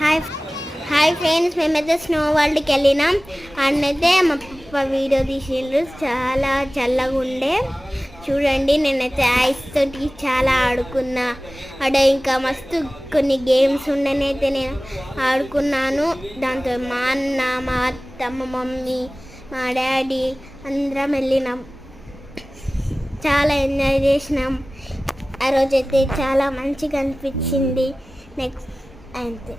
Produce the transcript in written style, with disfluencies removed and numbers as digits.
Hi hi friends, మేమైతే snow వరల్డ్కి వెళ్ళినాం. అన్నైతే మా పప్ప వీడియో తీసిండ్రు. చాలా చల్లగా ఉండే చూడండి. నేనైతే ఐస్ తోటి చాలా ఆడుకున్నా. అక్కడ ఇంకా మస్తు కొన్ని గేమ్స్ ఉండనైతే నేను ఆడుకున్నాను. దాంతో మా అన్న, మా అత్త, మా మమ్మీ, మా డాడీ అందరం వెళ్ళినాం. చాలా ఎంజాయ్ చేసినాం. ఆ రోజైతే చాలా మంచిగా అనిపించింది. నెక్స్ట్ అంతే.